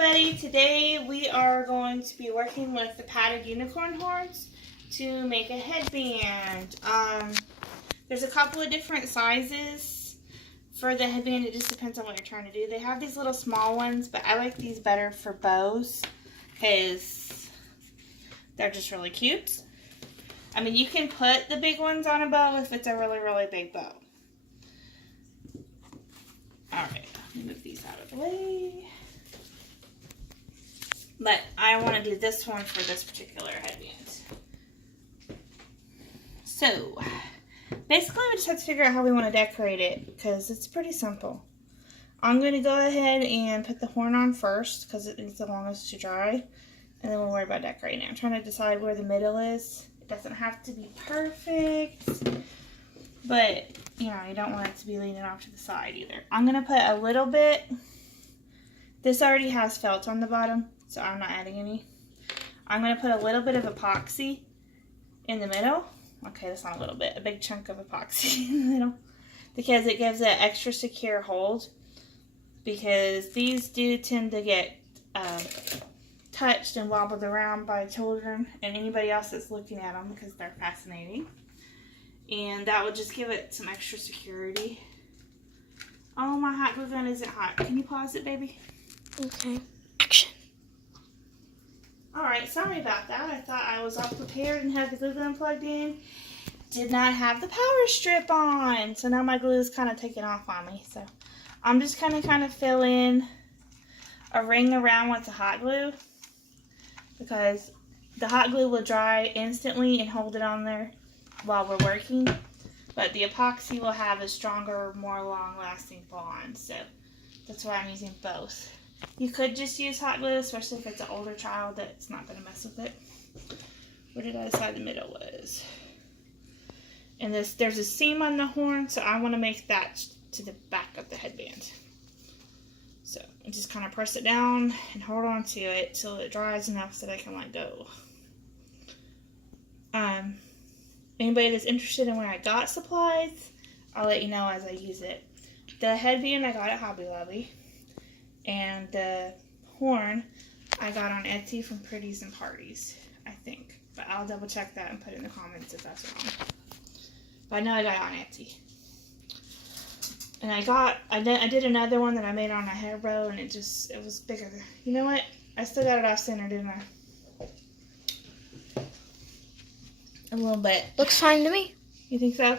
everybody, today we are going to be working with the padded unicorn horns to make a headband. There's a couple of different sizes for the headband. It just depends on what you're trying to do. They have these little small ones, but I like these better for bows because they're just really cute. I mean, you can put the big ones on a bow if it's a really, really big bow. Alright, move these out of the way. But I want to do this one for this particular headband. So, basically we just have to figure out how we want to decorate it because it's pretty simple. I'm going to go ahead and put the horn on first because it needs the longest to dry. And then we'll worry about decorating it. I'm trying to decide where the middle is. It doesn't have to be perfect. But, you know, you don't want it to be leaning off to the side either. I'm going to put a little bit. This already has felt on the bottom, so I'm not adding any. I'm going to put a little bit of epoxy in the middle. Okay, that's not a little bit. A big chunk of epoxy in the middle. Because it gives it extra secure hold. Because these do tend to get touched and wobbled around by children and anybody else that's looking at them because they're fascinating. And that will just give it some extra security. Oh, my hot glue gun isn't hot. Can you pause it, baby? Okay. Action. Alright, sorry about that. I thought I was all prepared and had the glue gun plugged in. Did not have the power strip on. So now my glue is kind of taking off on me. So I'm just going to kind of fill in a ring around with the hot glue. Because the hot glue will dry instantly and hold it on there while we're working, but the epoxy will have a stronger, more long-lasting bond, so that's why I'm using both. You could just use hot glue, especially if it's an older child that's not going to mess with it. Where did I decide the middle was? And there's a seam on the horn, so I want to make that to the back of the headband. So I just kind of press it down and hold on to it till it dries enough so that I can let go. Anybody that's interested in where I got supplies, I'll let you know as I use it. The headband I got at Hobby Lobby. And the horn I got on Etsy from Pretties and Parties, I think. But I'll double check that and put it in the comments if that's wrong. But I know I got it on Etsy. And I did another one that I made on a hair bow and it was bigger. You know what? I still got it off center, didn't I? A little bit. Looks fine to me. You think so?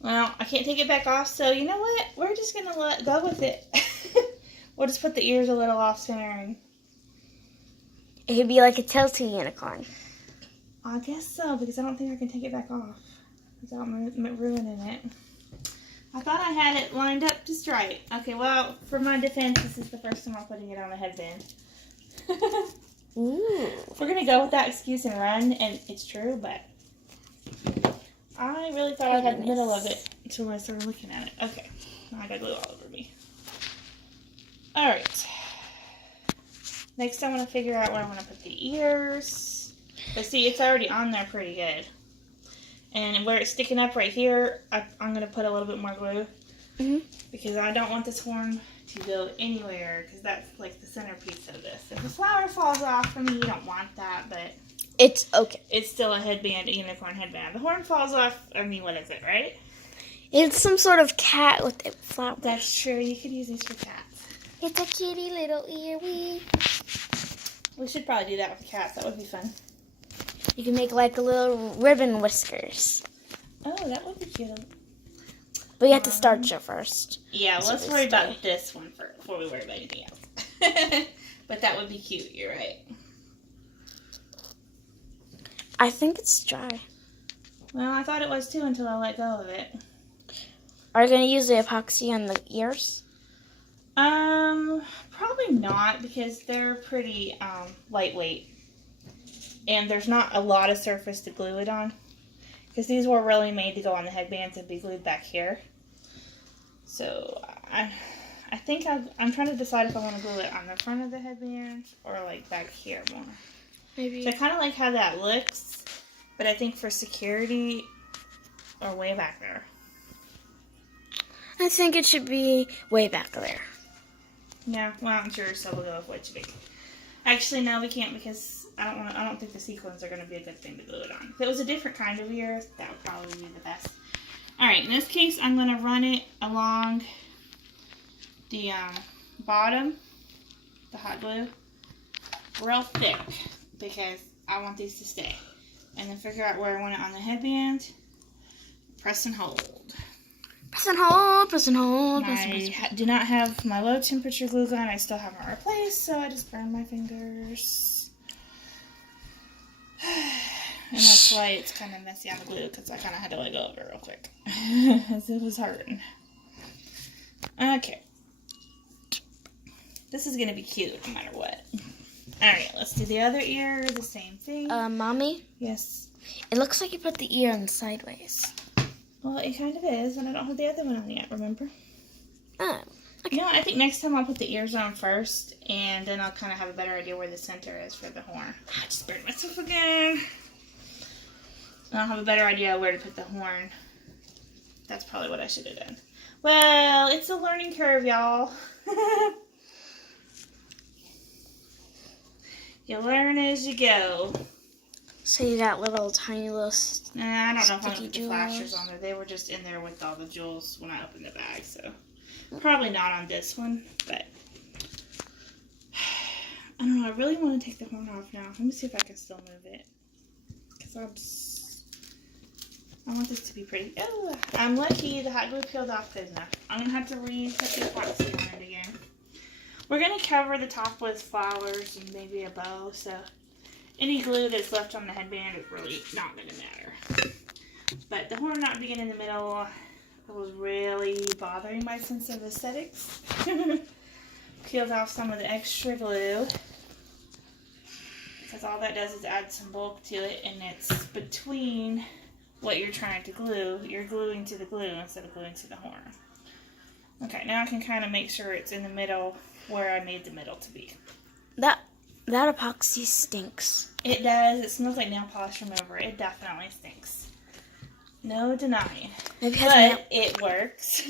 Well, I can't take it back off, so you know what? We're just going to let go with it. We'll just put the ears a little off center. And It could be like a tilty unicorn. I guess so, because I don't think I can take it back off without ruining it. I thought I had it lined up just right. Okay, well, for my defense, this is the first time I'm putting it on a headband. Ooh. We're going to go with that excuse and run, and it's true, but I really thought I had the middle of it until I started looking at it. Okay, now I got glue all over me. Alright. Next I want to figure out where I want to put the ears. But see, it's already on there pretty good. And where it's sticking up right here, I'm going to put a little bit more glue. Because I don't want this horn to go anywhere, because that's like the centerpiece of this. If the flower falls off for me, you don't want that, but It's okay. it's still a headband, a unicorn headband. The horn falls off, I mean, what is it, right? It's some sort of cat with it flowers. That's true, you could use these for cats. It's a kitty little earwig. We should probably do that with the cats, that would be fun. You can make like a little ribbon whiskers. Oh, that would be cute. But you have to starch it first. Yeah, well, let's worry about this one first before we worry about anything else. But that would be cute, you're right. I think it's dry. Well, I thought it was too until I let go of it. Are you going to use the epoxy on the ears? Probably not because they're pretty lightweight. And there's not a lot of surface to glue it on. Because these were really made to go on the headbands and be glued back here. So, I think I'm trying to decide if I want to glue it on the front of the headband or like back here more. Maybe. So I kind of like how that looks. But I think for security, or way back there. I think it should be way back there. Yeah, well, I'm sure so we'll go with what you think. Actually, no, we can't because I don't think the sequins are going to be a good thing to glue it on. If it was a different kind of ear, that would probably be the best. All right, in this case, I'm going to run it along the bottom, the hot glue, real thick because I want these to stay. And then figure out where I want it on the headband. Press and hold. Press and hold, press and hold. I do not have my low temperature glue gun. I still haven't replaced, so I just burned my fingers. And that's why it's kind of messy on the glue, because I kind of had to let go of it real quick. As it was hurting. Okay. This is going to be cute no matter what. Alright, let's do the other ear, the same thing. Mommy? Yes? It looks like you put the ear on sideways. Well, it kind of is, and I don't have the other one on yet, remember? Oh. Okay. You know, I think next time I'll put the ears on first, and then I'll kind of have a better idea where the center is for the horn. I just burned myself again. And I'll have a better idea where to put the horn. That's probably what I should have done. Well, it's a learning curve, y'all. You learn as you go. So you got little tiny little I don't know if I'm going to put the jewels. flashers on there. They were just in there with all the jewels when I opened the bag, so probably not on this one, but I don't know. I really want to take the horn off now. Let me see if I can still move it, because I want this to be pretty. Oh, I'm lucky the hot glue peeled off good enough. I'm going to have to re-put the epoxy on it again. We're going to cover the top with flowers and maybe a bow, so any glue that's left on the headband is really not going to matter. But the horn not being in the middle was really bothering my sense of aesthetics. Peeled off some of the extra glue, because all that does is add some bulk to it, and it's between what you're trying to glue. You're gluing to the glue instead of gluing to the horn. Okay, now I can kind of make sure it's in the middle where I made the middle to be. That epoxy stinks. It does. It smells like nail polish remover. It definitely stinks. No denying. Maybe it works.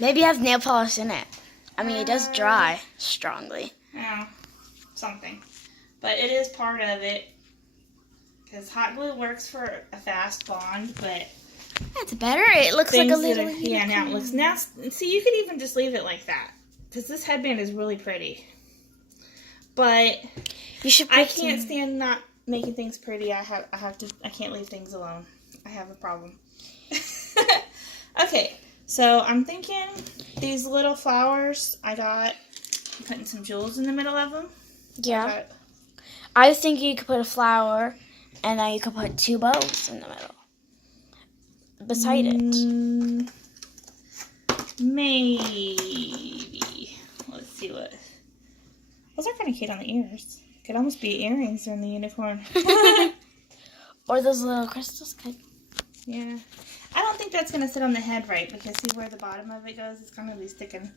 Maybe it has nail polish in it. I mean, it does dry strongly. Yeah, something. But it is part of it. Because hot glue works for a fast bond, but that's better. It looks like a little yeah, now it looks nasty. See, you could even just leave it like that. Because this headband is really pretty. But you should I can't stand not making things pretty. I can't leave things alone. I have a problem. Okay, so I'm thinking these little flowers I'm putting some jewels in the middle of them. Yeah. I was thinking you could put a flower and then you could put two bows in the middle. Beside it. Maybe. Let's see what. Those are kind of cute on the ears. Could almost be earrings on the unicorn. Or those little crystals could. Yeah. I don't think that's going to sit on the head right, because see where the bottom of it goes? It's going to be sticking.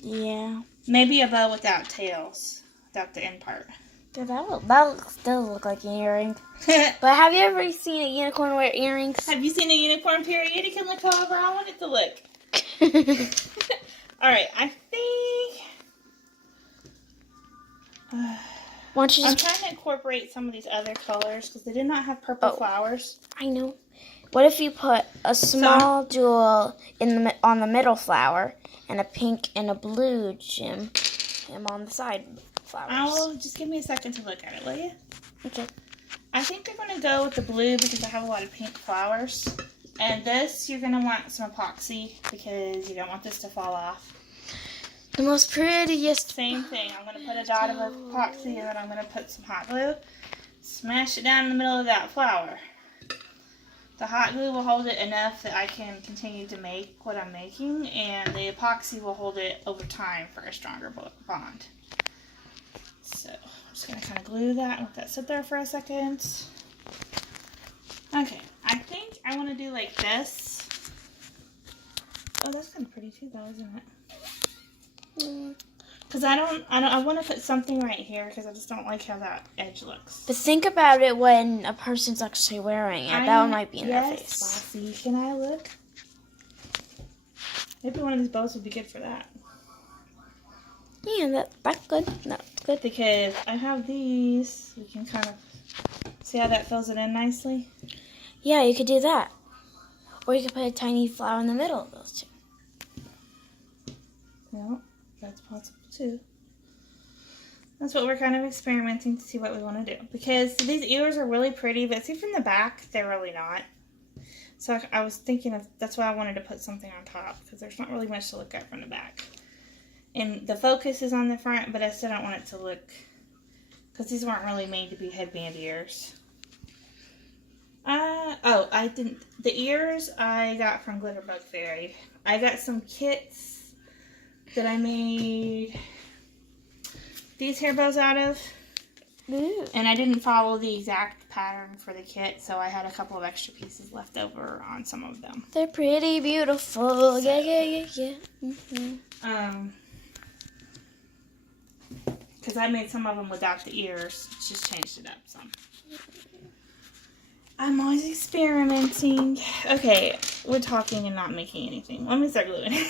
Yeah. Maybe a bow without tails. Without the end part. Dude, that still look like an earring. But have you ever seen a unicorn wear earrings? Have you seen a unicorn, period? It can look however I want it to look. Alright, I think I'm trying to incorporate some of these other colors because they did not have purple flowers. I know. What if you put a small jewel on the middle flower and a pink and a blue gem on the side flowers? Oh, just give me a second to look at it, will you? Okay. I think I'm going to go with the blue because I have a lot of pink flowers. And this, you're going to want some epoxy because you don't want this to fall off. The most prettiest. Same thing. I'm going to put a dot of epoxy and then I'm going to put some hot glue. Smash it down in the middle of that flower. The hot glue will hold it enough that I can continue to make what I'm making, and the epoxy will hold it over time for a stronger bond. So I'm just going to kind of glue that and let that sit there for a second. Okay, I think I want to do like this. Oh, that's kind of pretty too, though, isn't it? Because I want to put something right here because I just don't like how that edge looks. But think about it when a person's actually wearing it. That one might be in their face. Yes, Bossy. Can I look? Maybe one of these bows would be good for that. Yeah, that's good. That's good. Because I have these. We can kind of see how that fills it in nicely. Yeah, you could do that. Or you could put a tiny flower in the middle of those two. Well, that's possible too. That's what we're kind of experimenting to see what we want to do. Because these ears are really pretty, but see from the back, they're really not. So I was thinking of, that's why I wanted to put something on top, because there's not really much to look at from the back. And the focus is on the front, but I still don't want it to look, because these weren't really made to be headband ears. The ears I got from Glitterbug Fairy. I got some kits that I made these hair bows out of. Ooh. And I didn't follow the exact pattern for the kit, so I had a couple of extra pieces left over on some of them. They're pretty beautiful. Yeah. Mm-hmm. Because I made some of them without the ears. Just changed it up some. I'm always experimenting. Okay, we're talking and not making anything. Let me start gluing.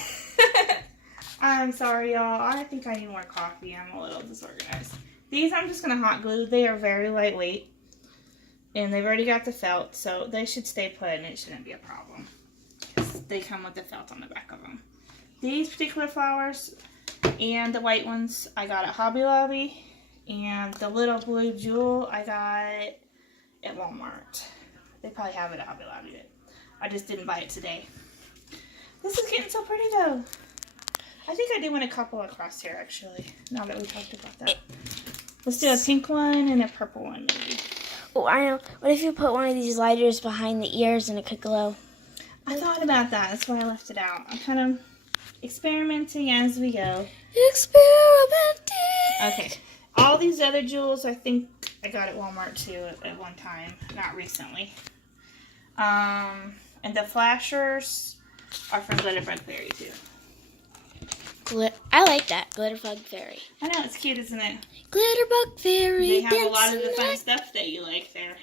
I'm sorry, y'all. I think I need more coffee. I'm a little disorganized. These I'm just going to hot glue. They are very lightweight. And they've already got the felt, so they should stay put and it shouldn't be a problem. Because they come with the felt on the back of them. These particular flowers and the white ones I got at Hobby Lobby. And the little blue jewel I got at Walmart. They probably have it at Hobby Lobby, but I just didn't buy it today. This is getting so pretty though. I think I do want a couple across here actually, now that we talked about that. Let's do a pink one and a purple one maybe. Oh, I know. What if you put one of these lighters behind the ears and it could glow? I thought about that. That's why I left it out. I'm kind of experimenting as we go. Experimenting! Okay. All these other jewels I think I got at Walmart too at one time. Not recently. And the flashers are from Glitterbug Fairy too. I like that. Glitterbug Fairy. I know, it's cute, isn't it? Glitterbug Fairy. They have a lot of the fun stuff that you like there.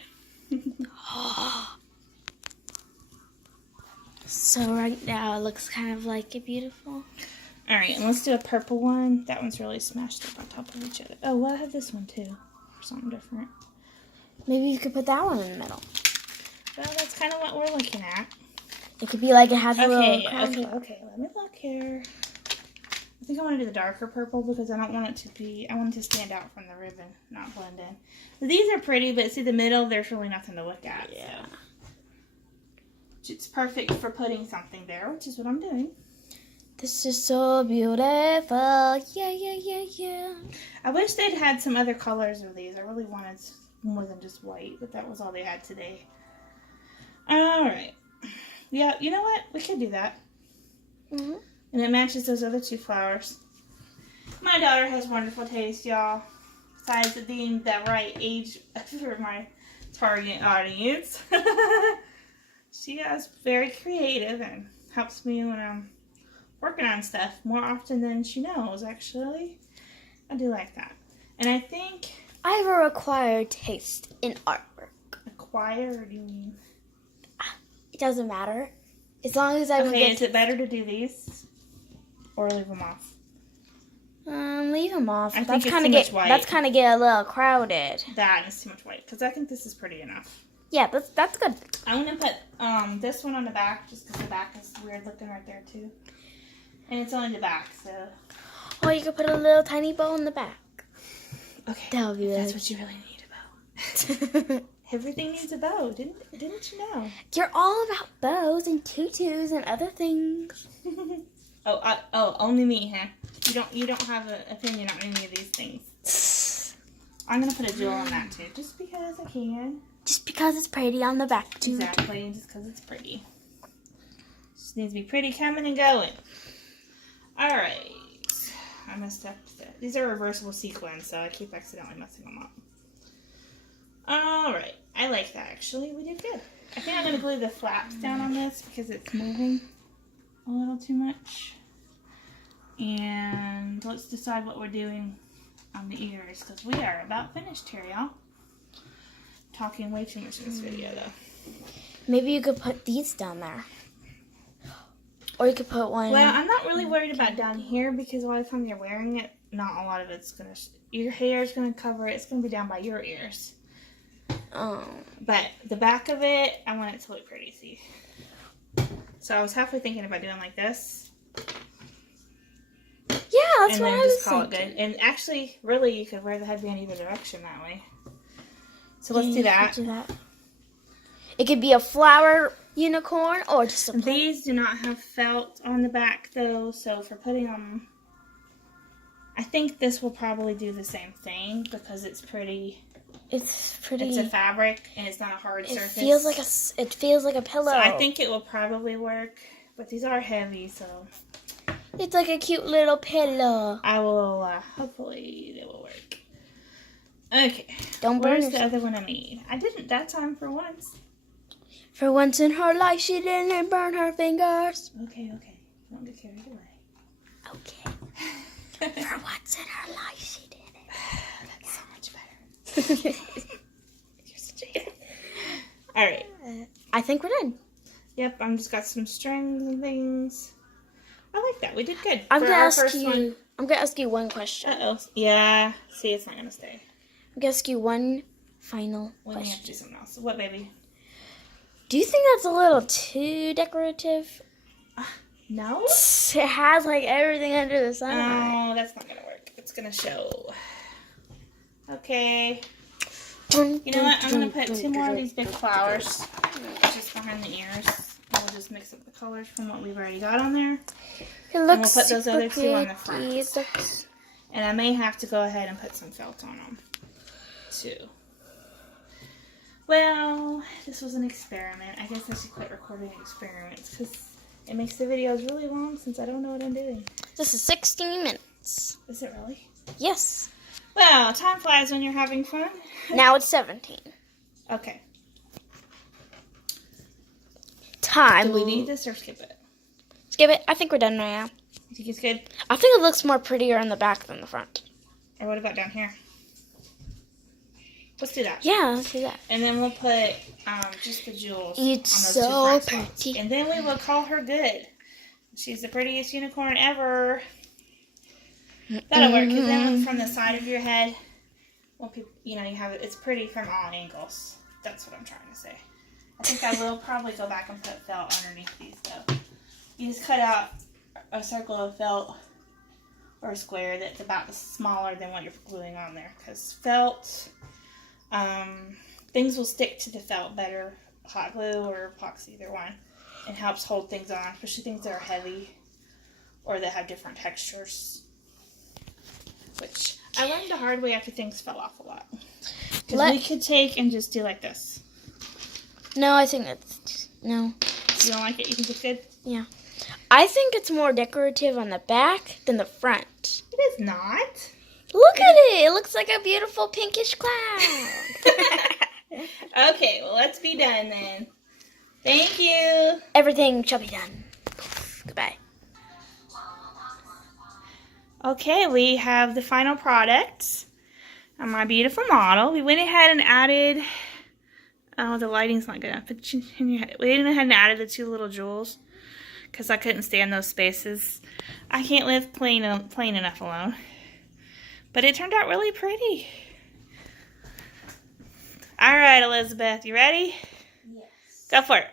So right now it looks kind of like it beautiful. Alright, and let's do a purple one. That one's really smashed up on top of each other. Oh, well, I have this one too. For something different. Maybe you could put that one in the middle. Well, that's kind of what we're looking at. It could be like it has a little Okay, crown. okay. Let me look here. I think I want to do the darker purple because I don't want it to be, I want it to stand out from the ribbon, not blend in. So these are pretty, but see the middle, there's really nothing to look at. Yeah. So it's perfect for putting something there, which is what I'm doing. This is so beautiful. Yeah. I wish they'd had some other colors of these. I really wanted more than just white, but that was all they had today. Alright. Yeah, you know what? We could do that. Mm-hmm. And it matches those other two flowers. My daughter has wonderful taste, y'all. Besides it being the right age for my target audience. She is very creative and helps me when I'm working on stuff more often than she knows, actually. I do like that. And I think... I have a required taste in artwork. Acquire, or do you mean? It doesn't matter. As long as I Okay, is it better to do these? Or leave them off? Leave them off. I That's think it's kind too of much white. That's kind of get a little crowded. That is too much white. Because I think this is pretty enough. Yeah, that's good. I'm going to put this one on the back. Just because the back is weird looking right there too. And it's only the back, so... Oh, you could put a little tiny bow in the back. Okay. That would be That's really... what you really need, a bow. Everything needs a bow. Didn't you know? You're all about bows and tutus and other things. Only me, huh? You don't have an opinion on any of these things. I'm gonna put a jewel on that too, just because I can. Just because it's pretty on the back too. Exactly, just because it's pretty. Just needs to be pretty coming and going. All right, I messed up. These are reversible sequins, so I keep accidentally messing them up. All right, I like that actually. We did good. I think I'm gonna glue the flaps down on this because it's moving a little too much. And let's decide what we're doing on the ears because we are about finished here, y'all. Talking way too much in this video though. Maybe you could put these down there. Or you could put one... Well, I'm not really worried about down here because a lot of times you're wearing it not a lot of it's going to, your hair is going to cover it. It's going to be down by your ears. But the back of it, I want it to look pretty, see. So I was halfway thinking about doing like this. Yeah, that's what I was just call thinking. it good. And actually, really, you could wear the headband either direction that way. So let's do that. It could be a flower unicorn or just a These do not have felt on the back, though. So for putting them, I think this will probably do the same thing because it's pretty. It's pretty. It's a fabric and it's not a hard surface. It feels like a pillow. So I think it will probably work, but these are heavy, so. It's like a cute little pillow. I will, hopefully they will work. Okay. Don't burn Where's yourself. the other one I need? I didn't that time for once. For once in her life, she didn't burn her fingers. Okay. Don't get carried away. Okay. For once in her life, she did it. That's so much better. You're such a All right. I think we're done. Yep, I'm just got some strings and things. I like that. We did good. I'm For gonna our ask first you. one. I'm gonna ask you one question. Uh-oh. Yeah. See, it's not gonna stay. I'm gonna ask you one final We have to question. do something else. What, baby? Do you think that's a little too decorative? No. It has like everything under the sun. Oh, that's not gonna work. It's gonna show. Okay. You know what? I'm gonna put 2 more of these big flowers just behind the ears. And we'll just mix up the colors from what we've already got on there. It And looks we'll put those other 2 on the pretty. front. And I may have to go ahead and put some felt on them, too. Well, this was an experiment. I guess I should quit recording experiments because it makes the videos really long since I don't know what I'm doing. This is 16 minutes. Is it really? Yes. Well, time flies when you're having fun. Now it's 17. Okay. Time. Do we need this or skip it? Skip it. I think we're done right now. You think it's good? I think it looks more prettier in the back than the front. Or what about down here? Let's do that. Yeah, let's do that. And then we'll put just the jewels It's on those 2 so front spots. pretty. And then we will call her good. She's the prettiest unicorn ever. That'll work, because then from the side of your head, when people, you have it, it's pretty from all angles. That's what I'm trying to say. I think I will probably go back and put felt underneath these, though. You just cut out a circle of felt or a square that's about smaller than what you're gluing on there, because felt, things will stick to the felt better, hot glue or epoxy, either one. It helps hold things on, especially things that are heavy or that have different textures. Which I learned the hard way after things fell off a lot. Because we could take and just do like this. No, I think that's... No. You don't like it? You think it's good? Yeah. I think it's more decorative on the back than the front. It is not. Look at it. It looks like a beautiful pinkish cloud. Okay, well, let's be done then. Thank you. Everything shall be done. Goodbye. Okay, we have the final product on my beautiful model. We went ahead and added, oh, the lighting's not good enough. But we went ahead and added the 2 little jewels because I couldn't stand those spaces. I can't live plain enough alone. But it turned out really pretty. All right, Elizabeth, you ready? Yes. Go for it.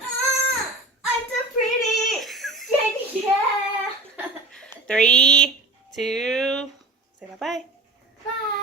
I'm so pretty. Yeah. 3, 2, say bye-bye. Bye.